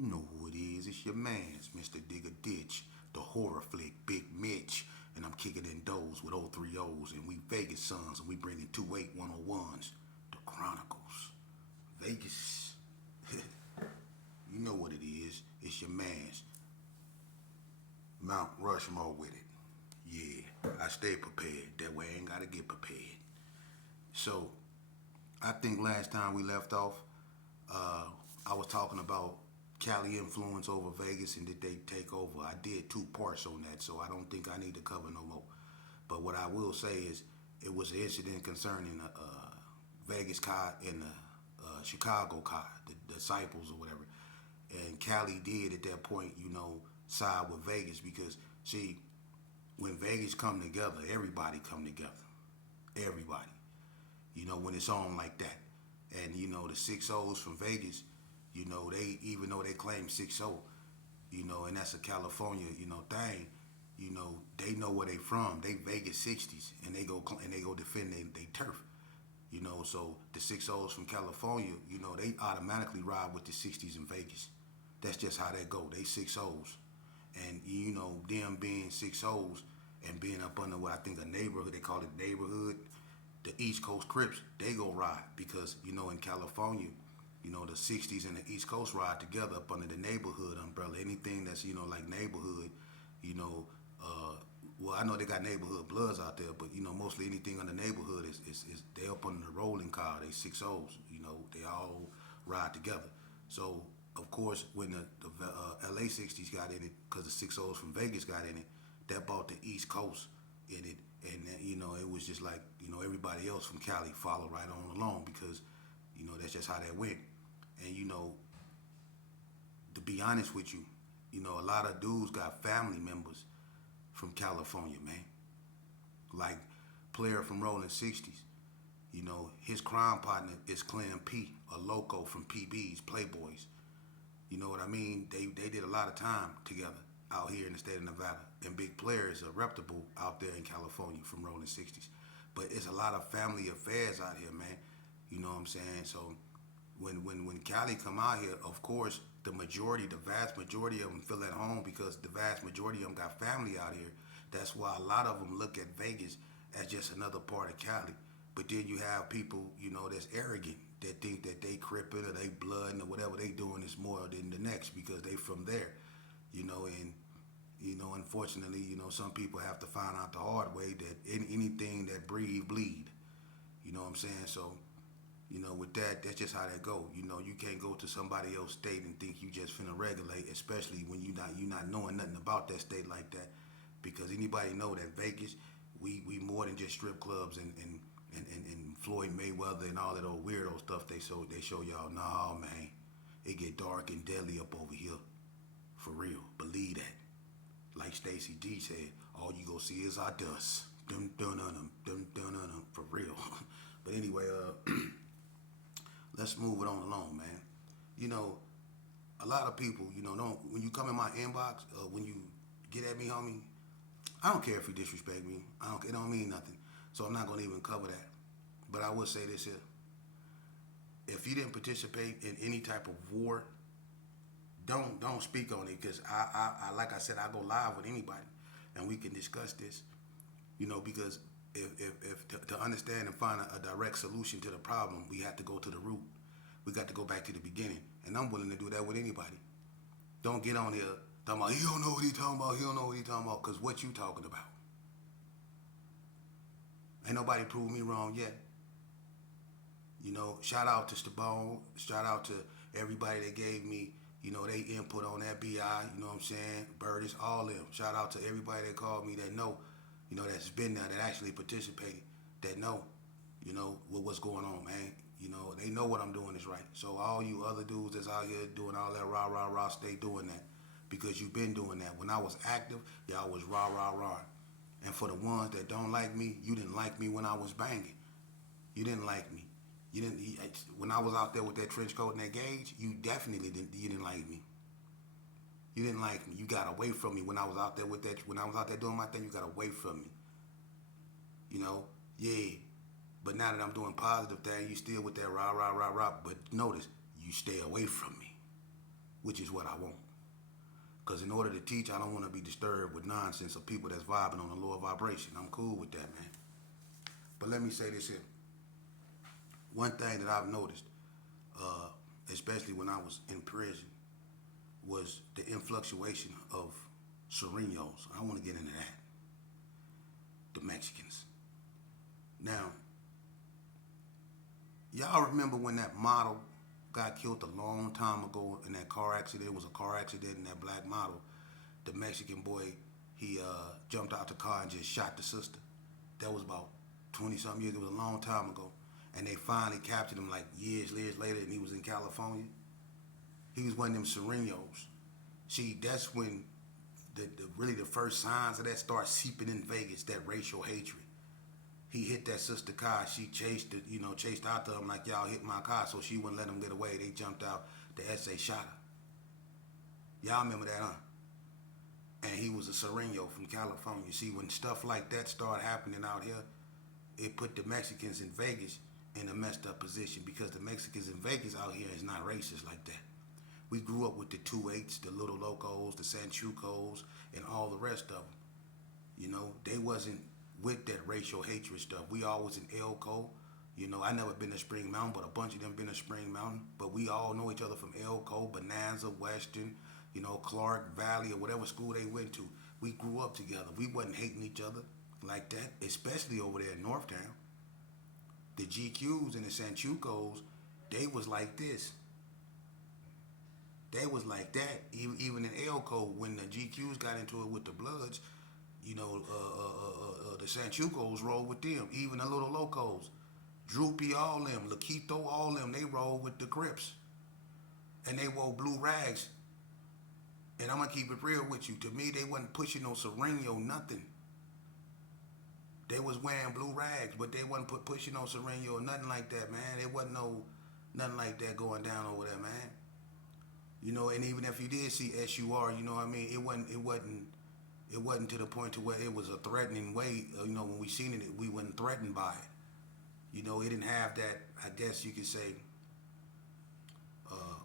You know who it is. It's your man's Mr. Digger Ditch, the horror flick Big Mitch. And I'm kicking in doors with 030s. And we Vegas sons, and we bringing 28101s. The Chronicles. Vegas. You know what it is. It's your man's Mount Rushmore with it. Yeah, I stay prepared. That way I ain't got to get prepared. So, I think last time we left off, I was talking about Cali influence over Vegas and did they take over. I did 2 parts on that, so I don't think I need to cover no more. But what I will say is, it was an incident concerning Vegas car and the Chicago car, the disciples or whatever. And Cali did at that point, side with Vegas because see, when Vegas come together, everybody come together. Everybody. When it's on like that. And the 6-0s from Vegas, they even though they claim 6-0, and that's a California, thing, they know where they from. They Vegas 60s and they go defend they turf. So the 6-0s from California, they automatically ride with the 60s in Vegas. That's just how that go. They 6-0s. And them being 6-0s and being up under what I think a neighborhood, they call it neighborhood, the East Coast Crips, they go ride because, in California, the 60s and the East Coast ride together up under the neighborhood umbrella. Anything that's, like neighborhood, well, I know they got neighborhood bloods out there, but, mostly anything under neighborhood is they up under the rolling car. They 6-0s, they all ride together. So, of course, when the LA 60s got in it, because the 6-0s from Vegas got in it, that brought the East Coast in it. And, it was just like, everybody else from Cali followed right on along because, that's just how that went. And, to be honest with you, a lot of dudes got family members from California, man. Like player from Rolling 60s. His crime partner is Clan P, a loco from PB's, Playboys. You know what I mean? They did a lot of time together out here in the state of Nevada. And Big Player is a reputable out there in California from Rolling 60s. But it's a lot of family affairs out here, man. You know what I'm saying? So when Cali come out here, of course, the vast majority of them feel at home because the vast majority of them got family out here. That's why a lot of them look at Vegas as just another part of Cali. But then you have people, that's arrogant, that think that they crippin' or they blood or whatever they doing is more than the next because they from there, and unfortunately, some people have to find out the hard way that anything that breathe bleed. You know what I'm saying? So, with that's just how that go. You can't go to somebody else's state and think you just finna regulate, especially when you not knowing nothing about that state like that. Because anybody know that Vegas, we more than just strip clubs and Floyd Mayweather and all that old weirdo stuff they show y'all. Nah, man, it get dark and deadly up over here, for real. Believe that. Like Stacy D said, all you gonna see is our dust. Dum dum dum dum dum dum, for real. But anyway, let's move it on along, man. A lot of people, don't when you come in my inbox, when you get at me, homie, I don't care if you disrespect me. It don't mean nothing. So I'm not gonna even cover that. But I will say this here: if you didn't participate in any type of war, don't speak on it because I like I said, I go live with anybody and we can discuss this. Because if to understand and find a direct solution to the problem, we have to go to the root. We got to go back to the beginning, and I'm willing to do that with anybody. Don't get on here talking about he don't know what he talking about. He don't know what he talking about because what you talking about? Ain't nobody proved me wrong yet. Shout out to Stabone. Shout out to everybody that gave me, they input on that BI. You know what I'm saying? Birdis, all them. Shout out to everybody that called me that know, that's been there, that actually participated, that know, what's going on, man. They know what I'm doing is right. So all you other dudes that's out here doing all that rah, rah, rah, stay doing that. Because you've been doing that. When I was active, y'all was rah, rah, rah. And for the ones that don't like me, you didn't like me when I was banging. You didn't like me. When I was out there with that trench coat and that gauge, you definitely didn't like me. You didn't like me. You got away from me when I was out there with that. When I was out there doing my thing, you got away from me. Yeah. But now that I'm doing positive things, you still with that rah, rah, rah, rah. But notice, you stay away from me. which is what I want. Because in order to teach, I don't want to be disturbed with nonsense of people that's vibing on a lower vibration. I'm cool with that, man. But let me say this here. One thing that I've noticed, uh, especially when I was in prison, was the influctuation of Serenos. I want to get into that. The Mexicans. Now, y'all remember when that model got killed a long time ago in that car accident? It was a car accident, and that black model, the Mexican boy, he jumped out the car and just shot the sister. That was about 20 something years. It was a long time ago. And they finally captured him like years later, and he was in California. He was one of them Serenos. See, that's when really the first signs of that start seeping in Vegas, that racial hatred. He hit that sister car. She chased after him like, y'all hit my car, so she wouldn't let him get away. They jumped out. The SA shot her. Y'all remember that, huh? And he was a Sereno from California. See, when stuff like that started happening out here, it put the Mexicans in Vegas in a messed up position, because the Mexicans in Vegas out here is not racist like that. We grew up with the 2-8s, the Little Locos, the Sanchucos, and all the rest of them. You know, they wasn't with that racial hatred stuff. We all was in Elko. You know, I never been to Spring Mountain, but a bunch of them been to Spring Mountain. But we all know each other from Elko, Bonanza, Western, Clark Valley, or whatever school they went to. We grew up together. We wasn't hating each other like that, especially over there in Northtown. The GQs and the Sanchucos, they was like this. They was like that. Even in Elko, when the GQs got into it with the Bloods, the Sanchucos rolled with them. Even the Little Locos, Droopy, all them, Laquito, all them, they rolled with the Crips. And they wore blue rags. And I'm going to keep it real with you. To me, they wasn't pushing no Sereno, nothing. They was wearing blue rags, but they wasn't pushing no Sereno or nothing like that, man. There wasn't nothing like that going down over there, man. And even if you did see SUR, you know what I mean, it wasn't to the point to where it was a threatening way. When we seen it, we wasn't threatened by it. It didn't have that, I guess you could say,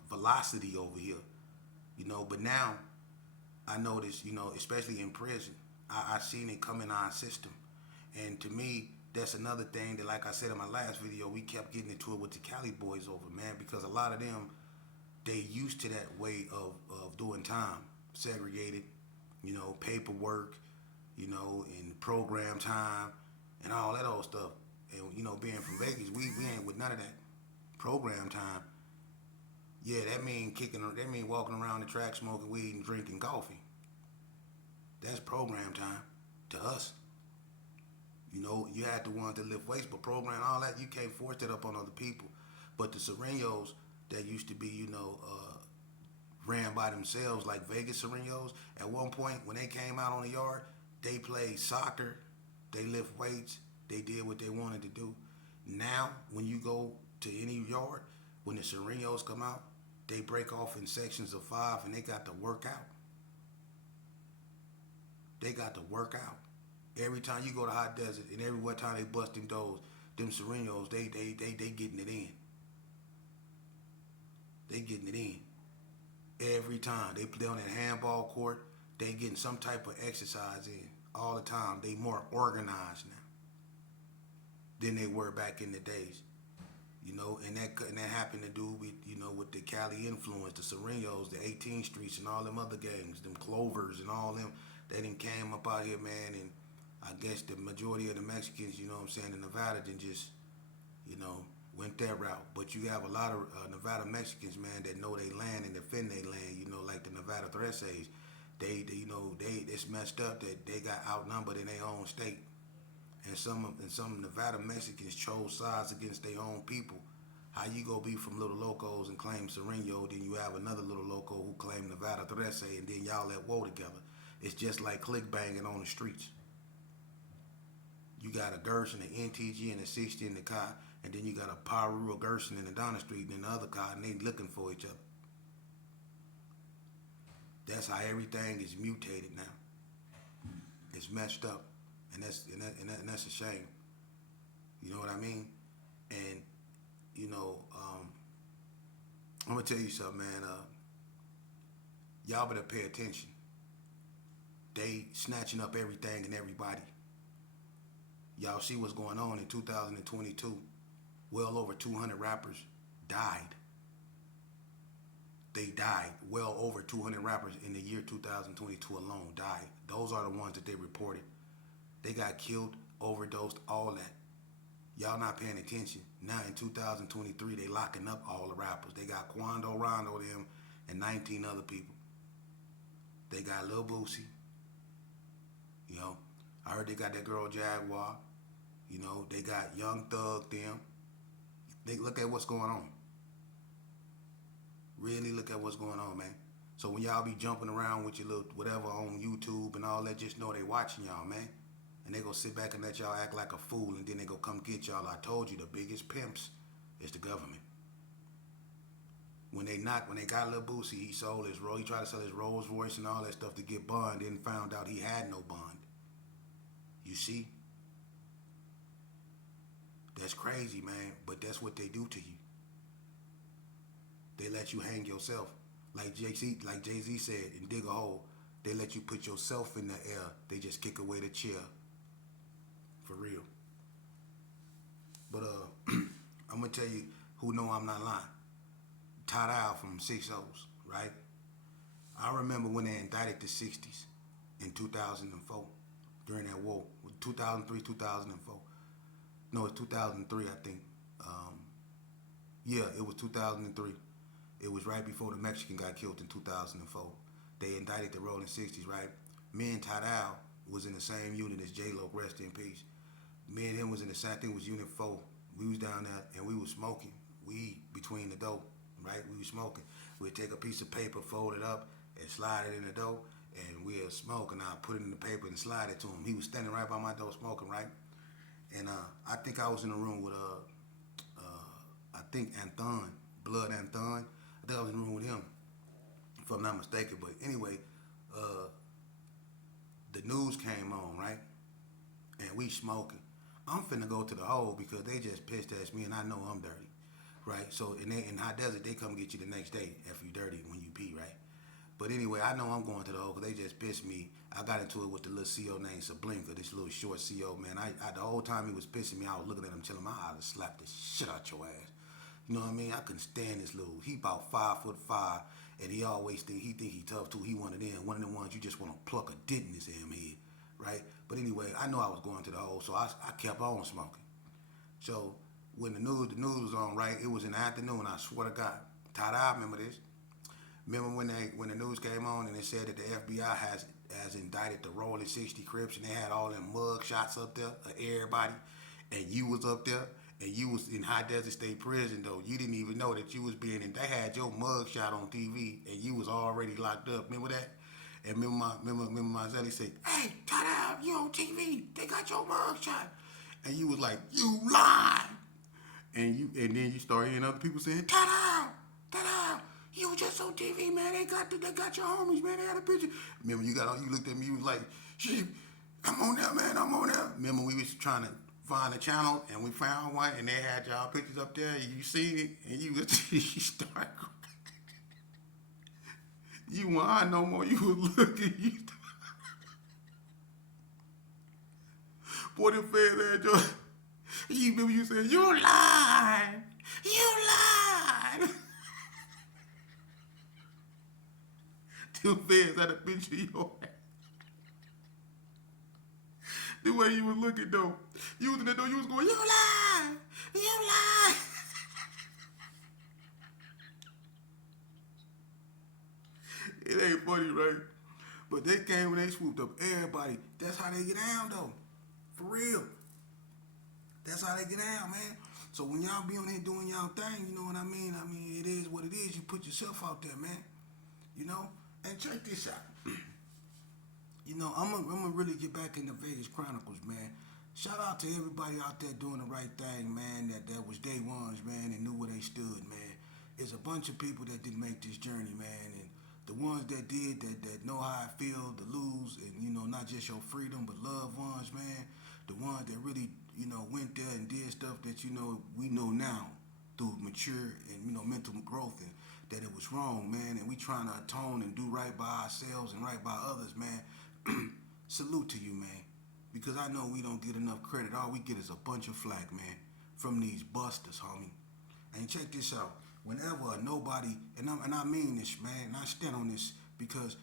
velocity over here. But now I notice, especially in prison, I seen it come in our system. And to me, that's another thing that, like I said in my last video, we kept getting into it with the Cali boys over, man, because a lot of them, they used to that way of doing time, segregated, paperwork, and program time and all that old stuff. And, being from Vegas, we ain't with none of that program time. Yeah, that mean walking around the track smoking weed and drinking coffee. That's program time to us. You had the ones that lift weights, but program, all that, you can't force that up on other people. But the Serenos that used to be, ran by themselves like Vegas Serenos, at one point when they came out on the yard, they played soccer, they lift weights, they did what they wanted to do. Now, when you go to any yard, when the Serenos come out, they break off in sections of 5 and they got to work out. They got to work out. Every time you go to Hot Desert and every one time they busting doors, them Serenos, they getting it in. They getting it in. Every time. They play on that handball court, they getting some type of exercise in all the time. They more organized now than they were back in the days. And that happened to do with, with the Cali influence, the Serenos, the 18th Streets and all them other gangs, them Clovers and all them, they done came up out here, man, and I guess the majority of the Mexicans, in Nevada, then just, went that route. But you have a lot of Nevada Mexicans, man, that know they land and defend their land, like the Nevada Thresades. It's messed up that they got outnumbered in their own state. And some Nevada Mexicans chose sides against their own people. How you go be from Little Locos and claim Sereno, then you have another Little Loco who claim Nevada Thresade, and then y'all at war together. It's just like click banging on the streets. You got a Gerson, an NTG, and a 60 in the car, and then you got a Paru, a Gerson, and a Donna Street, and the other car, and they looking for each other. That's how everything is mutated now. It's messed up, and that's a shame. You know what I mean? And I'm gonna tell you something, man. Y'all better pay attention. They snatching up everything and everybody. Y'all see what's going on in 2022. Well over 200 rappers died. They died. Well over 200 rappers in the year 2022 alone died. Those are the ones that they reported. They got killed, overdosed, all that. Y'all not paying attention. Now in 2023, they locking up all the rappers. They got Quando, Rondo, them, and 19 other people. They got Lil Boosie. You know, I heard they got that girl Jaguar. You know, they got Young Thug, them. They look at what's going on. Really look at what's going on, man. So when y'all be jumping around with your little whatever on YouTube and all that, just know they watching y'all, man. And they gonna sit back and let y'all act like a fool, and then they gonna come get y'all. I told you, the biggest pimps is the government. When they got Lil Boosie, he tried to sell his Rolls Royce and all that stuff to get bond, then found out he had no bond. You see? That's crazy, man, but that's what they do to you. They let you hang yourself. Like Jay-Z said, and dig a hole. They let you put yourself in the air. They just kick away the chair. For real. But I'm gonna tell you who know I'm not lying. Todd Owl from 6 O's, right? I remember when they indicted the 60s in 2004 during that war, 2003, 2004. No, it's 2003, I think. Yeah, it was 2003. It was right before the Mexican got killed in 2004. They indicted the Rolling 60s, right? Me and Todd Owl was in the same unit as J-Lo, rest in peace. Me and him was in the same, I think it was Unit 4. We was down there and we was smoking weed between the dough, right? We was smoking. We'd take a piece of paper, fold it up, and slide it in the dough, and we'd smoke, and I'd put it in the paper and slide it to him. He was standing right by my door smoking, right? And I think I was in the room with, I think Anthon, Blood Anthon. I think I was in the room with him, if I'm not mistaken. But anyway, the news came on, right? And we smoking. I'm finna go to the hole because they just pissed at me and I know I'm dirty, right? So in High Desert, they come get you the next day if you dirty when you pee, right? But anyway, I know I'm going to the hole because they just pissed me. I got into it with the little CO named Sablinka, this little short CO, man. I the whole time he was pissing me, I was looking at him telling him I ought to slap the shit out your ass. You know what I mean? I couldn't stand this little. He about 5'5", and he always think he tough too. He one of the ones you just want to pluck a dent in his damn head, right? But anyway, I know I was going to the hole, so I kept on smoking. So when the news was on, right? It was in the afternoon. I swear to God, Todd, I remember this. Remember when the news came on and it said that the FBI has indicted the Rolling 60 Crips and they had all them mug shots up there of everybody, and you was up there. And you was in High Desert State Prison, though. You didn't even know that you was being in. They had your mug shot on TV, and you was already locked up. Remember that? And remember my Zelly said, "Hey, Tada, you on TV? They got your mug shot." And you was like, "You lied." And then you start hearing other people saying, "Tada, you was just on TV, man. They got your homies, man. They had a picture." Remember you looked at me, you was like, "Shit, I'm on there, man. I'm on there." Remember we was trying to find a channel, and we found one, and they had y'all pictures up there, and you see it, and you start crying. You want I no more, you was looking, boy, them feds had your, you remember you said, "You lied, you lied." Them feds had a picture of your ass. The way you was looking, though. You was in the door, you was going, "You lie! You lie!" It ain't funny, right? But they came and they swooped up everybody. That's how they get down, though. For real. That's how they get down, man. So when y'all be on there doing y'all thing, you know what I mean? I mean, it is what it is. You put yourself out there, man. You know? And check this out. You know, I'm gonna really get back into Vegas Chronicles, man. Shout out to everybody out there doing the right thing, man. That was day ones, man, and knew where they stood, man. There's a bunch of people that didn't make this journey, man, and the ones that did, that know how it feels to lose, and you know, not just your freedom, but loved ones, man. The ones that really, you know, went there and did stuff that you know we know now through mature and mental growth, and that it was wrong, man, and we trying to atone and do right by ourselves and right by others, man. Salute to you, man, because I know we don't get enough credit. All we get is a bunch of flack, man, from these busters, homie. And check this out. Whenever nobody, and I mean this, man, and I stand on this because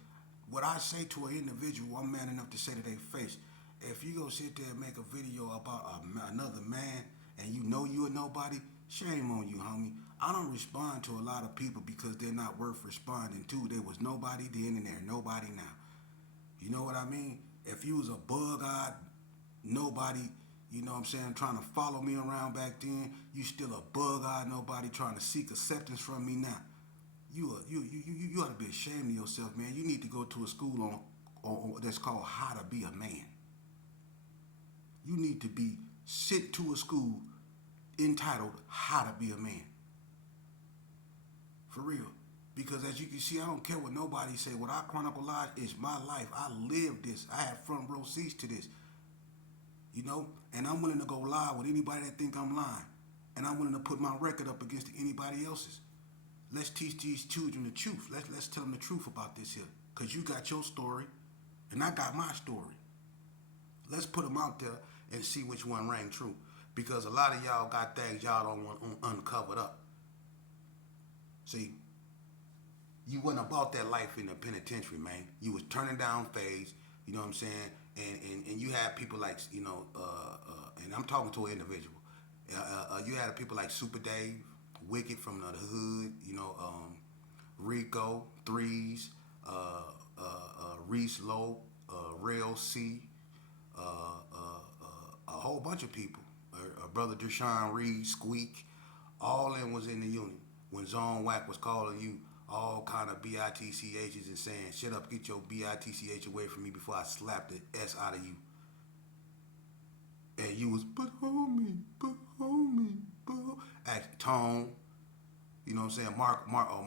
what I say to an individual, I'm man enough to say to their face. If you go sit there and make a video about another man and you know you a nobody, shame on you, homie. I don't respond to a lot of people because they're not worth responding to. There was nobody then and there nobody now. You know what I mean? If you was a bug-eyed nobody, you know what I'm saying, trying to follow me around back then, you still a bug-eyed nobody trying to seek acceptance from me now. You ought to be ashamed of yourself, man. You need to go to a school on that's called How to Be a Man. You need to be sent to a school entitled How to Be a Man. For real. Because as you can see, I don't care what nobody say. What I chronicle live is my life. I live this. I have front row seats to this. You know? And I'm willing to go live with anybody that think I'm lying. And I'm willing to put my record up against anybody else's. Let's teach these children the truth. Let's tell them the truth about this here. Because you got your story, and I got my story. Let's put them out there and see which one rang true. Because a lot of y'all got things y'all don't want uncovered up. See, you wasn't about that life in the penitentiary, man. You was turning down phase, you know what I'm saying? And you had people like, you know, and I'm talking to an individual. You had people like Super Dave, Wicked from the hood, you know, Rico, Threes, Reese Lowe, Rail C, a whole bunch of people. Brother Deshaun Reed, Squeak, all them was in the unit. When Zone Whack was calling you all kind of BITCHs and saying, shut up, get your BITCH away from me before I slap the S out of you. And you was, but homie, Act Tone, you know what I'm saying?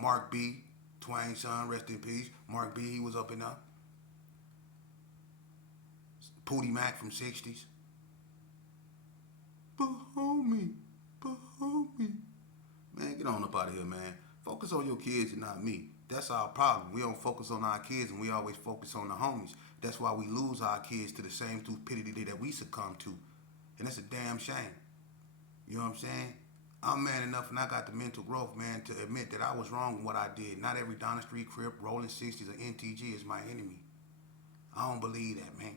Mark B, Twain's son, rest in peace. Mark B, he was up in there. Pootie Mac from 60s. But homie. Man, get on up out of here, man. Focus on your kids and not me. That's our problem. We don't focus on our kids and we always focus on the homies. That's why we lose our kids to the same stupidity that we succumb to. And that's a damn shame. You know what I'm saying? I'm man enough and I got the mental growth, man, to admit that I was wrong in what I did. Not every Donna Street, Crip, Rolling 60s, or NTG is my enemy. I don't believe that, man.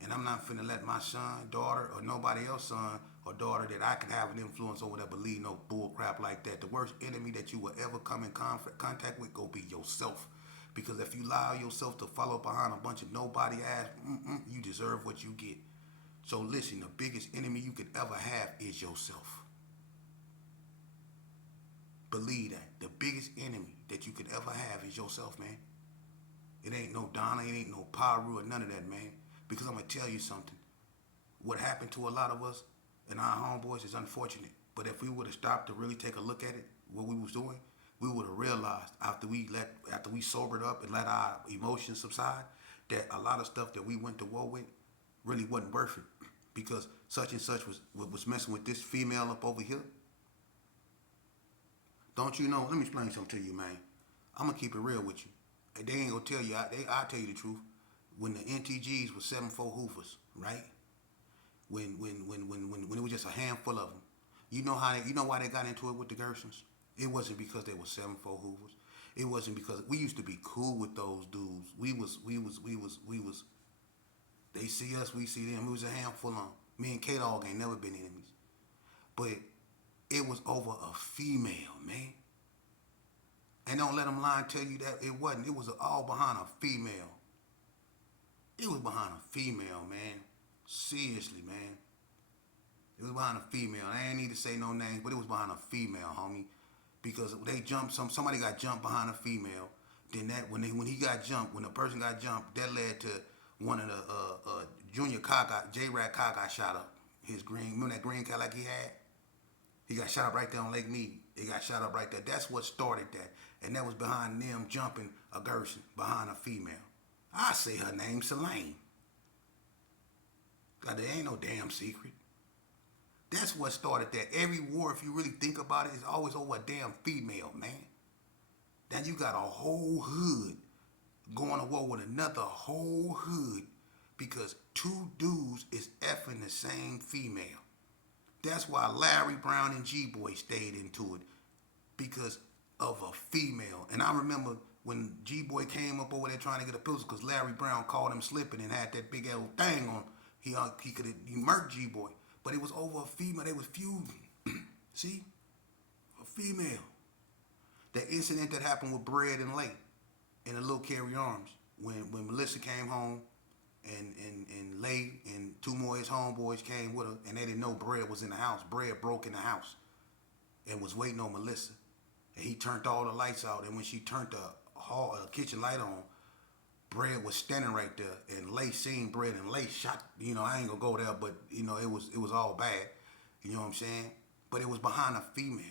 And I'm not finna let my son, daughter, or nobody else son or daughter that I can have an influence over that believe no bull crap like that. The worst enemy that you will ever come in contact with go be yourself. Because if you allow yourself to follow behind a bunch of nobody ass, you deserve what you get. So listen, the biggest enemy you could ever have is yourself. Believe that. The biggest enemy that you could ever have is yourself, man. It ain't no Donna, it ain't no Pyru or none of that, man. Because I'm going to tell you something. What happened to a lot of us and our homeboys is unfortunate. But if we would have stopped to really take a look at it, what we was doing, we would have realized after we sobered up and let our emotions subside, that a lot of stuff that we went to war with really wasn't worth it. Because such and such was messing with this female up over here. Don't you know? Let me explain something to you, man. I'm going to keep it real with you. They ain't going to tell you. I'll tell you the truth. When the NTGs was 7-4 hoofers, right? When it was just a handful of them. You know why they got into it with the Gersons? It wasn't because they were 7-4 hoofers. It wasn't because we used to be cool with those dudes. We was. They see us, we see them. It was a handful of them. Me and K-Dog ain't never been enemies. But it was over a female, man. And don't let them lie and tell you that it wasn't. It was all behind a female. It was behind a female, man. Seriously, man. It was behind a female. I ain't need to say no names, but it was behind a female, homie. Because they jumped, somebody got jumped behind a female. Then that when the person got jumped, that led to one of the Junior car J-Rat car got shot up. His green, remember that green Cali he had? He got shot up right there on Lake Mead. He got shot up right there. That's what started that. And that was behind them jumping a Gerson behind a female. I say her name, Selene. God, there ain't no damn secret. That's what started that. Every war, if you really think about it, is always over a damn female, man. Then you got a whole hood going to war with another whole hood because two dudes is effing the same female. That's why Larry Brown and G-Boy stayed into it because of a female. And I remember when G-Boy came up over there trying to get a pistol because Larry Brown caught him slipping and had that big old thing on. He murked G-Boy, but it was over a female. They was feuding. See, a female. The incident that happened with Bread and Lake in the Little Carry Arms when Melissa came home and Lay and two more of his homeboys came with her and they didn't know Bread was in the house. Bread broke in the house and was waiting on Melissa. And he turned all the lights out. And when she turned the kitchen light on, Bread was standing right there. And Lay seen Bread and Lay shot. I ain't gonna go there, but it was all bad. You know what I'm saying? But it was behind a female.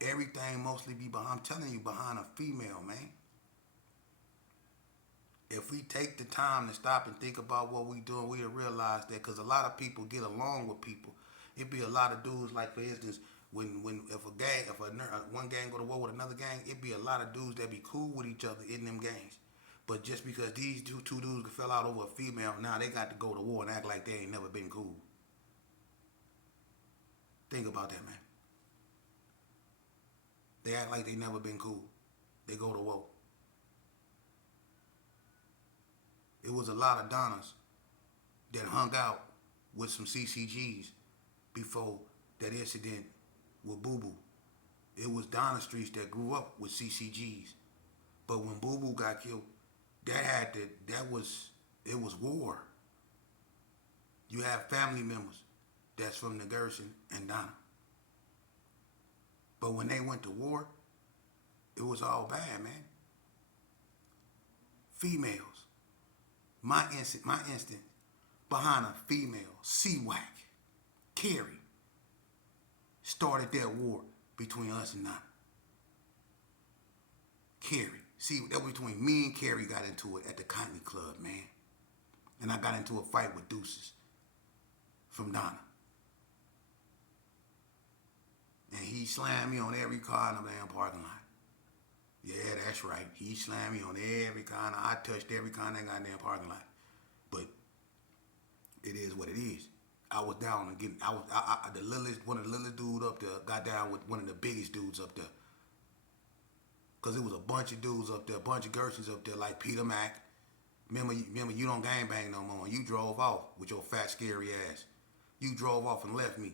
Everything mostly be behind. I'm telling you, behind a female, man. If we take the time to stop and think about what we doing, we'll realize that because a lot of people get along with people. It be a lot of dudes, like for instance, when if one gang go to war with another gang, it be a lot of dudes that be cool with each other in them gangs. But just because these two dudes fell out over a female, now they got to go to war and act like they ain't never been cool. Think about that, man. They act like they never been cool. They go to war. It was a lot of Donnas that hung out with some CCGs before that incident with Boo Boo. It was Donna Streets that grew up with CCGs. But when Boo Boo got killed, it was war. You have family members that's from the Gerson and Donna. But when they went to war, it was all bad, man. Females. My instant behind a female, C-Wack, Carrie, started that war between us and Nana. Carrie. See, that was between me and Carrie got into it at the Country Club, man. And I got into a fight with Deuces from Donna. And he slammed me on every car in the damn parking lot. Yeah, that's right. He slammed me on every car. I touched every car in that goddamn parking lot. But it is what it is. I was down again. One of the littlest dudes up there got down with one of the biggest dudes up there. Cause it was a bunch of dudes up there, a bunch of Gersons up there, like Peter Mack. Remember, you don't gangbang no more. You drove off with your fat, scary ass. You drove off and left me.